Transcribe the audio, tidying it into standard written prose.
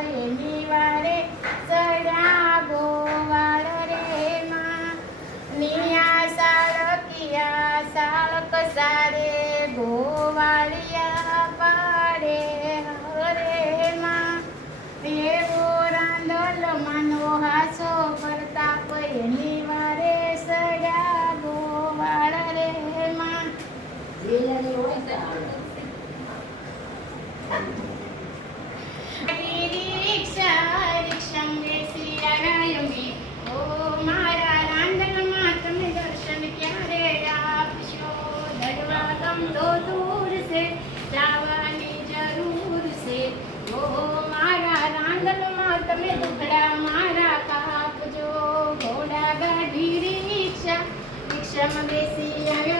એની વારે સડા ગોવાળ રે માં નિયા સાળકિયા સાળક સારે ગોવાળિયા પાડે હરે માં એવો રાંદલ માનો હાસો પ્રતાપ એની વારે સડા ગોવાળ રે માં રિક્ષા બેસી આવ્યા અમે ઓ મારા રાંદલમાં તમે દર્શન ક્યારે આપશો દરવા ગમતો દૂર છે જવાની જરૂર છે ઓ મારા રાંદલમાં તમે દુખડા મારા કાપજો ઘોડા ગાડી રિક્ષામાં બેસી આવ્યા